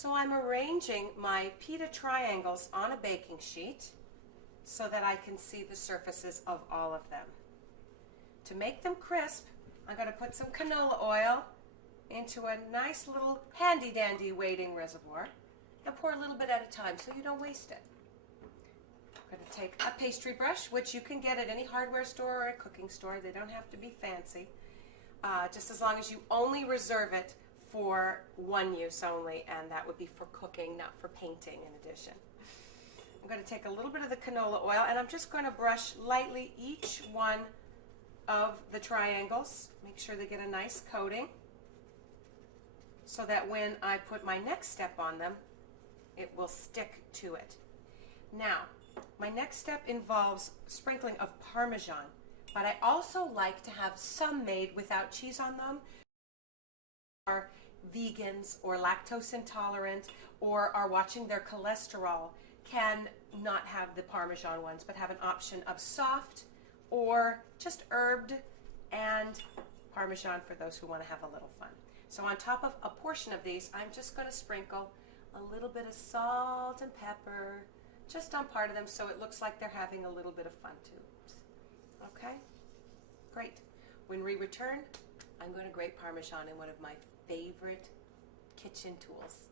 So I'm arranging my pita triangles on a baking sheet so that I can see the surfaces of all of them. To make them crisp, I'm going to put some canola oil into a nice little handy dandy waiting reservoir and pour a little bit at a time so you don't waste it. I'm going to take a pastry brush, which you can get at any hardware store or a cooking store. They don't have to be fancy, just as long as you only reserve it for one use only, and that would be for cooking, not for painting in addition. I'm going to take a little bit of the canola oil, and I'm just going to brush lightly each one of the triangles. Make sure they get a nice coating so that when I put my next step on them, it will stick to it. Now, my next step involves sprinkling of Parmesan, but I also like to have some made without cheese on them. Are vegans or lactose intolerant or are watching their cholesterol can not have the Parmesan ones, but have an option of soft or just herbed and Parmesan for those who want to have a little fun. So on top of a portion of these, I'm just going to sprinkle a little bit of salt and pepper just on part of them so it looks like they're having a little bit of fun too. Okay? Great. When we return, I'm going to grate Parmesan in one of my favorite kitchen tools.